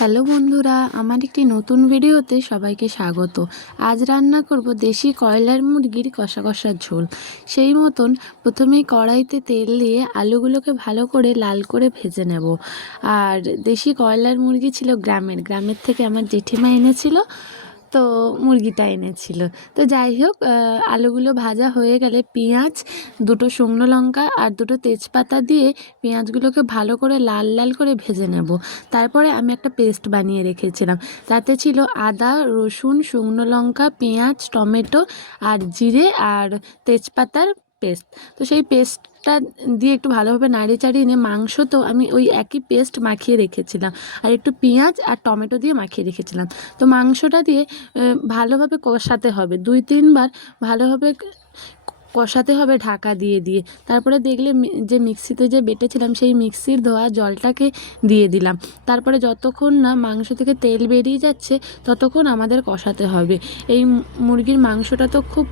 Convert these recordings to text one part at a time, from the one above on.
Hello বন্ধুরা, আমার একটি নতুন ভিডিওতে সবাইকে স্বাগত। আজ রান্না করব দেশি কয়লার মুরগির কষা কষা ঝোল। সেই মতন প্রথমেই কড়াইতে তেল দিয়ে আলুগুলোকে ভালো করে লাল করে ভেজে নেব। আর দেশি কয়লার মুরগি ছিল গ্রামের থেকে আমার জেঠিমা এনেছিল, তো মুরগিটা এনেছিল। তো যাই হোক, আলুগুলো ভাজা হয়ে গেলে পেঁয়াজ, দুটো শুকনো লঙ্কা আর দুটো তেজপাতা দিয়ে পেঁয়াজগুলোকে ভালো করে লাল লাল করে ভেজে নেব। তারপরে আমি একটা পেস্ট বানিয়ে রেখেছিলাম, তাতে ছিল আদা, রসুন, শুকনো লঙ্কা, পেঁয়াজ, টমেটো আর জিরে আর তেজপাতার পেস্ট। তো সেই পেস্টটা দিয়ে একটু ভালোভাবে নাড়িয়ে চাড়িয়ে নিয়ে মাংস তো আমি ওই একই পেস্ট মাখিয়ে রেখেছিলাম, আর একটু পেঁয়াজ আর টমেটো দিয়ে মাখিয়ে রেখেছিলাম। তো মাংসটা দিয়ে ভালোভাবে কষাতে হবে, 2-3 বার ভালোভাবে কষাতে হবে ঢাকা দিয়ে দিয়ে। তারপরে দেখলে যে মিক্সিতে যে বেটেছিলাম সেই মিক্সির ধোয়া জলটাকে দিয়ে দিলাম। তারপরে যতক্ষণ না মাংস থেকে তেল বেরিয়ে যাচ্ছে ততক্ষণ আমাদের কষাতে হবে। এই মুরগির মাংসটা তো খুব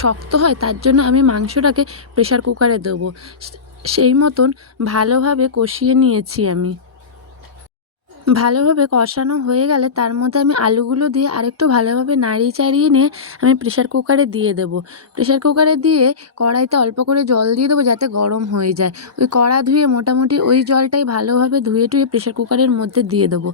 শক্ত হয়, তার জন্য আমি মাংসটাকে প্রেশার কুকারে দেবো। সেই মতন ভালোভাবে কষিয়ে নিয়েছি আমি। ভালোভাবে কষানো হয়ে গেলে তার মধ্যে আমি আলুগুলো দিয়ে আরেকটু ভালোভাবে নাড়িয়ে চাড়িয়ে নিয়ে আমি প্রেশার কুকারে দিয়ে দেবো। প্রেশার কুকারে দিয়ে কড়াইতে অল্প করে জল দিয়ে দেবো যাতে গরম হয়ে যায়। ওই কড়া ধুয়ে মোটামুটি ওই জলটাই ভালোভাবে ধুয়ে টুয়ে প্রেশার কুকারের মধ্যে দিয়ে দেবো।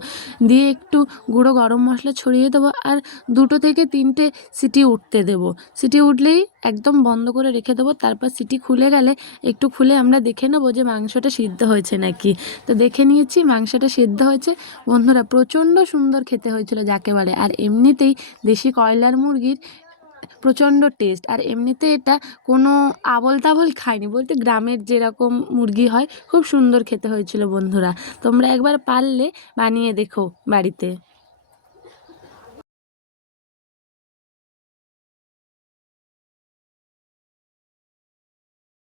দিয়ে একটু গুঁড়ো গরম মশলা ছড়িয়ে দেবো, আর 2-3টে সিটি উঠতে দেবো। সিটি উঠলেই একদম বন্ধ করে রেখে দেবো। তারপর সিটি খুলে গেলে একটু খুলে আমরা দেখে নেবো যে মাংসটা সিদ্ধ হয়েছে নাকি। তো দেখে নিয়েছি মাংসটা সিদ্ধ হয়েছে। বন্ধুরা, প্রচণ্ড সুন্দর খেতে হয়েছিল যাকে বলে। আর এমনিতেই দেশি কয়লার মুরগির প্রচণ্ড টেস্ট, আর এমনিতে এটা কোনো আবোল তাবোল খায়নি, বলতে গ্রামের যেরকম মুরগি হয় খুব সুন্দর খেতে হয়েছিল। বন্ধুরা, তোমরা একবার পারলে বানিয়ে দেখো বাড়িতে।